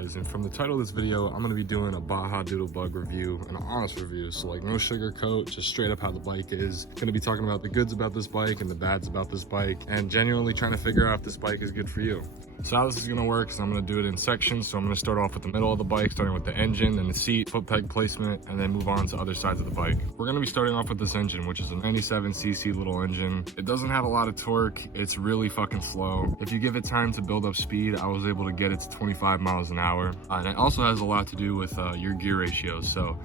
guys, and from the title of this video, I'm going to be doing a Baja Doodlebug review, an honest review, so like no sugarcoat, just straight up how the bike is. Going to be talking about the goods about this bike and the bads about this bike, and genuinely trying to figure out if this bike is good for you. So how this is going to work is I'm going to do it in sections. So I'm going to start off with the middle of the bike, starting with the engine, then the seat, foot peg placement, and then move on to other sides of the bike. We're going to be starting off with this engine, which is a 97cc little engine. It doesn't have a lot of torque. It's really fucking slow. If you give it time to build up speed, I was able to get it to 25 miles an hour. And it also has a lot to do with your gear ratios. So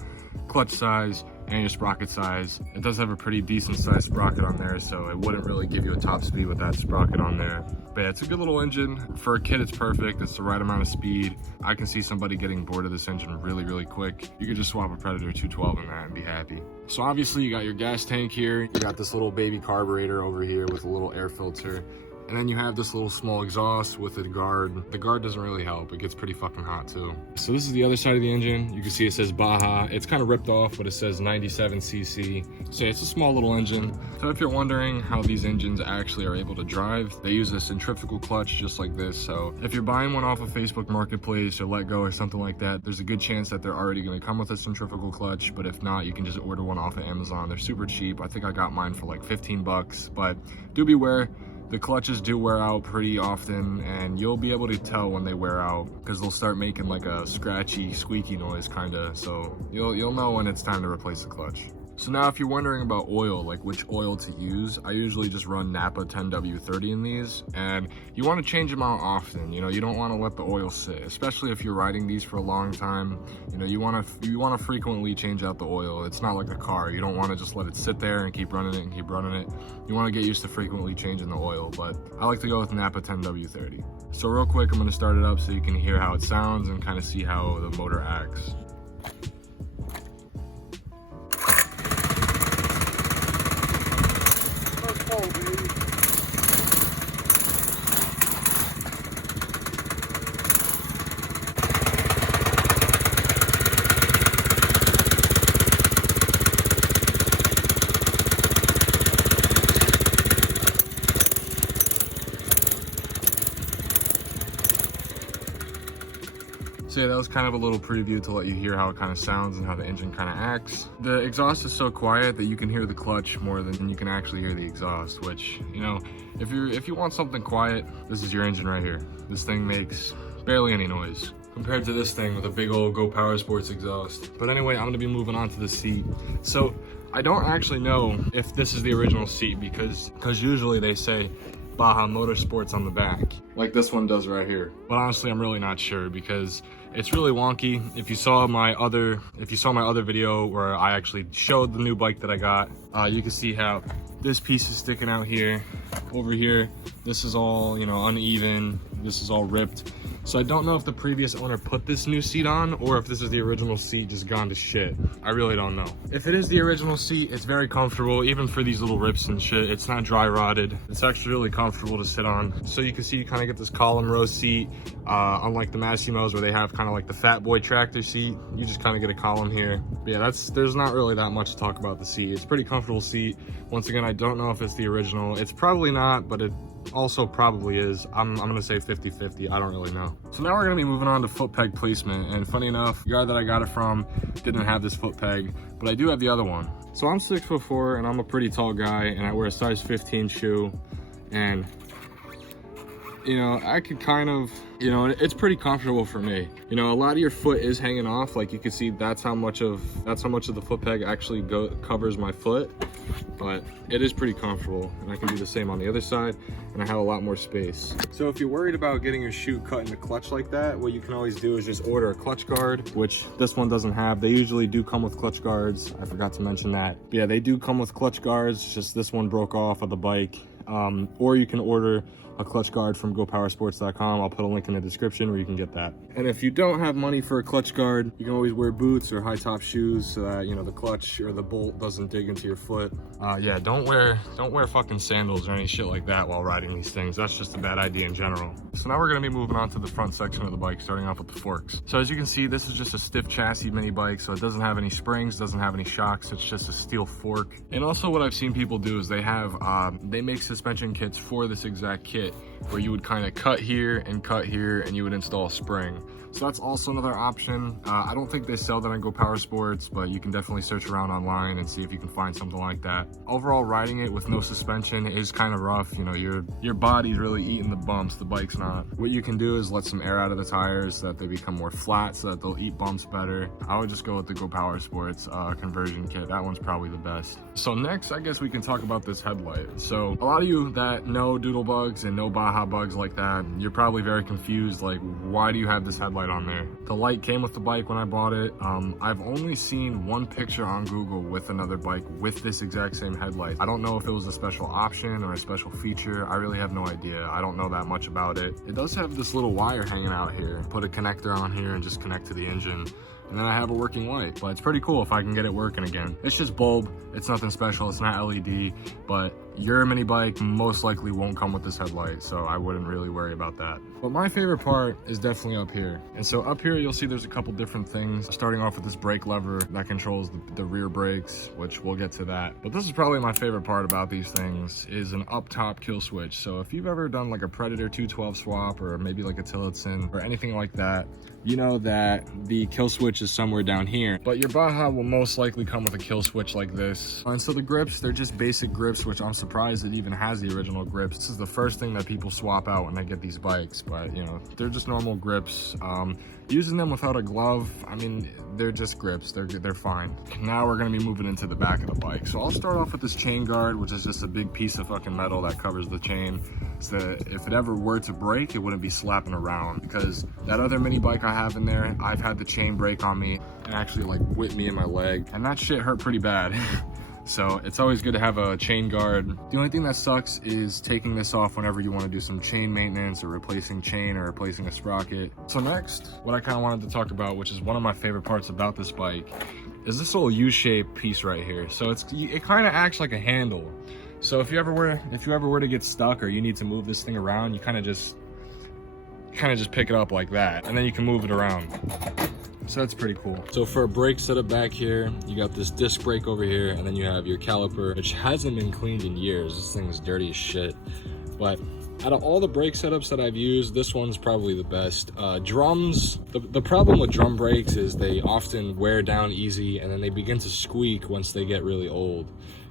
clutch size and your sprocket size. It does have a pretty decent sized sprocket on there, so it wouldn't really give you a top speed with that sprocket on there. But yeah, it's a good little engine. For a kid, it's perfect. It's the right amount of speed. I can see somebody getting bored of this engine really quick. You could just swap a Predator 212 in that and be happy. So obviously you got your gas tank here. You got this little baby carburetor over here with a little air filter. And then you have this little small exhaust with a guard. The guard doesn't really help. It gets pretty fucking hot too. So this is the other side of the engine. You can see it says Baja. It's kind of ripped off, but it says 97cc. So yeah, it's a small little engine. So if you're wondering how these engines actually are able to drive, they use a centrifugal clutch just like this. So if you're buying one off of Facebook Marketplace or Let Go or something like that, there's a good chance that they're already gonna come with a centrifugal clutch. But if not, you can just order one off of Amazon. They're super cheap. I think I got mine for like 15 bucks, but do beware. The clutches do wear out pretty often, and you'll be able to tell when they wear out because they'll start making like a scratchy, squeaky noise kinda. So you'll know when it's time to replace the clutch. So now if you're wondering about oil, like which oil to use, I usually just run Napa 10W30 in these, and you want to change them out often. You know, you don't want to let the oil sit, especially if you're riding these for a long time. You know, you want to frequently change out the oil. It's not like a car. You don't want to just let it sit there and keep running it and keep running it. You want to get used to frequently changing the oil, but I like to go with Napa 10W30. So real quick, I'm going to start it up so you can hear how it sounds and kind of see how the motor acts. So yeah, that was kind of a little preview to let you hear how it kind of sounds and how the engine kind of acts. The exhaust is so quiet that you can hear the clutch more than you can actually hear the exhaust, which, you know, if you want something quiet, this is your engine right here. This thing makes barely any noise compared to this thing with a big old Go Power Sports exhaust. But anyway, I'm gonna be moving on to the seat. So I don't actually know if this is the original seat because usually they say Baja Motorsports on the back, like this one does right here. But honestly, I'm really not sure because it's really wonky. If you saw my other video where I actually showed the new bike that I got, you can see how this piece is sticking out here. Over here, this is all, you know, uneven. This is all ripped. So I don't know if the previous owner put this new seat on or if this is the original seat just gone to shit. I really don't know. If it is the original seat, it's very comfortable, even for these little rips and shit. It's not dry rotted. It's actually really comfortable to sit on. So you can see you kind of get this column row seat, unlike the Massimos where they have kind of like the fat boy tractor seat. You just kind of get a column here. But yeah, there's not really that much to talk about the seat. It's a pretty comfortable seat. Once again, I don't know if it's the original. It's probably not, but it also probably is. I'm gonna say 50-50. I don't really know. So now we're gonna be moving on to foot peg placement, and funny enough, the guy that I got it from didn't have this foot peg, but I do have the other one. So I'm 6'4" and I'm a pretty tall guy, and I wear a size 15 shoe, and you know, I could kind of, you know, it's pretty comfortable for me. You know, a lot of your foot is hanging off. Like you can see, that's how much of the foot peg actually covers my foot. But it is pretty comfortable, and I can do the same on the other side, and I have a lot more space. So if you're worried about getting your shoe cut in the clutch like that, what you can always do is just order a clutch guard, which this one doesn't have. They usually do come with clutch guards. I forgot to mention that. But yeah, they do come with clutch guards, just this one broke off of the bike. Or you can order a clutch guard from gopowersports.com. I'll put a link in the description where you can get that. And if you don't have money for a clutch guard, you can always wear boots or high top shoes so that, you know, the clutch or the bolt doesn't dig into your foot. Yeah, don't wear fucking sandals or any shit like that while riding these things. That's just a bad idea in general. So now we're gonna be moving on to the front section of the bike, starting off with the forks. So as you can see, this is just a stiff chassis mini bike, so it doesn't have any springs, doesn't have any shocks. It's just a steel fork. And also what I've seen people do is they make suspension kits for this exact kit. where you would kind of cut here and you would install a spring. So that's also another option. I don't think they sell that on Go Power Sports, but you can definitely search around online and see if you can find something like that. Overall, riding it with no suspension is kind of rough. You know, your body's really eating the bumps, the bike's not. What you can do is let some air out of the tires so that they become more flat, so that they'll eat bumps better. I would just go with the Go Power Sports conversion kit. That one's probably the best. So next, I guess we can talk about this headlight. So a lot of you that know Doodlebugs and know Baja bugs like that, you're probably very confused, like, why do you have this headlight on there? The light came with the bike when I bought it. I've only seen one picture on Google with another bike with this exact same headlight. I don't know if it was a special option or a special feature. I really have no idea. I don't know that much about it. It does have this little wire hanging out here. Put a connector on here and just connect to the engine. And then I have a working light, but it's pretty cool if I can get it working again. It's just bulb, it's nothing special, it's not LED, but your mini bike most likely won't come with this headlight, so I wouldn't really worry about that. But my favorite part is definitely up here. And so up here, you'll see there's a couple different things, starting off with this brake lever that controls the rear brakes, which we'll get to that. But this is probably my favorite part about these things, is an up top kill switch. So if you've ever done like a Predator 212 swap, or maybe like a Tillotson, or anything like that, you know that the kill switch is somewhere down here, but your Baja will most likely come with a kill switch like this. And so the grips, they're just basic grips, which I'm surprised it even has the original grips. This is the first thing that people swap out when they get these bikes, but you know, they're just normal grips. Using them without a glove, I mean, they're just grips, they're fine. Now we're gonna be moving into the back of the bike. So I'll start off with this chain guard, which is just a big piece of fucking metal that covers the chain, so that if it ever were to break, it wouldn't be slapping around. Because that other mini bike I have in there, I've had the chain break on me and actually like whip me in my leg, and that shit hurt pretty bad. So it's always good to have a chain guard. The only thing that sucks is taking this off whenever you want to do some chain maintenance or replacing chain or replacing a sprocket. So next, what I kind of wanted to talk about, which is one of my favorite parts about this bike, is this little U-shaped piece right here. So it kind of acts like a handle. So if you ever were to get stuck or you need to move this thing around, you kind of just pick it up like that, and then you can move it around. So that's pretty cool. So for a brake setup back here, you got this disc brake over here, and then you have your caliper, which hasn't been cleaned in years. This thing is dirty as shit. But out of all the brake setups that I've used, this one's probably the best. Drums, the problem with drum brakes is they often wear down easy, and then they begin to squeak once they get really old.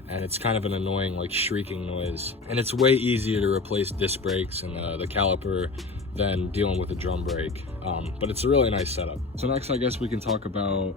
And it's kind of an annoying, like, shrieking noise. And it's way easier to replace disc brakes and the caliper than dealing with a drum brake. But it's a really nice setup. So next, I guess we can talk about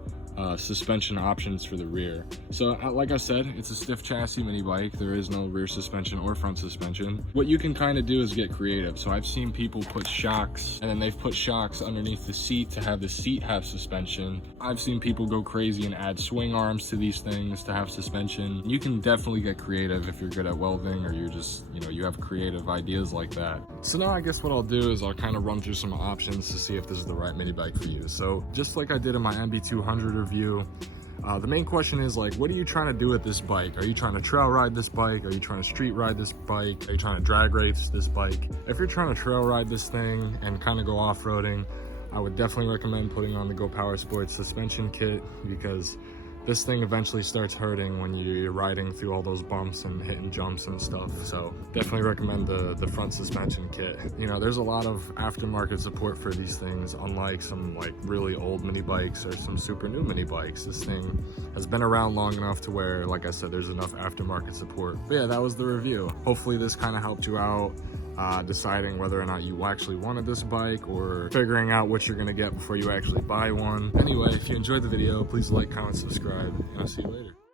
suspension options for the rear. So like I said, it's a stiff chassis mini bike. There is no rear suspension or front suspension. What you can kind of do is get creative. So I've seen people put shocks, and then they've put shocks underneath the seat to have the seat have suspension. I've seen people go crazy and add swing arms to these things to have suspension. You can definitely get creative if you're good at welding, or you're just, you know, you have creative ideas like that. So now I guess what I'll do is I'll kind of run through some options to see if this is the right mini bike for you. So just like I did in my MB200 review, the main question is, like, what are you trying to do with this bike? Are you trying to trail ride this bike? Are you trying to street ride this bike? Are you trying to drag race this bike? If you're trying to trail ride this thing and kind of go off-roading, I would definitely recommend putting on the Go Power Sports suspension kit, because this thing eventually starts hurting when you're riding through all those bumps and hitting jumps and stuff. So definitely recommend the front suspension kit. You know, there's a lot of aftermarket support for these things, unlike some like really old mini bikes or some super new mini bikes. This thing has been around long enough to where, like I said, there's enough aftermarket support. But yeah, that was the review. Hopefully this kind of helped you out deciding whether or not you actually wanted this bike, or figuring out what you're gonna get before you actually buy one. Anyway, if you enjoyed the video, please like, comment, subscribe, and I'll see you later.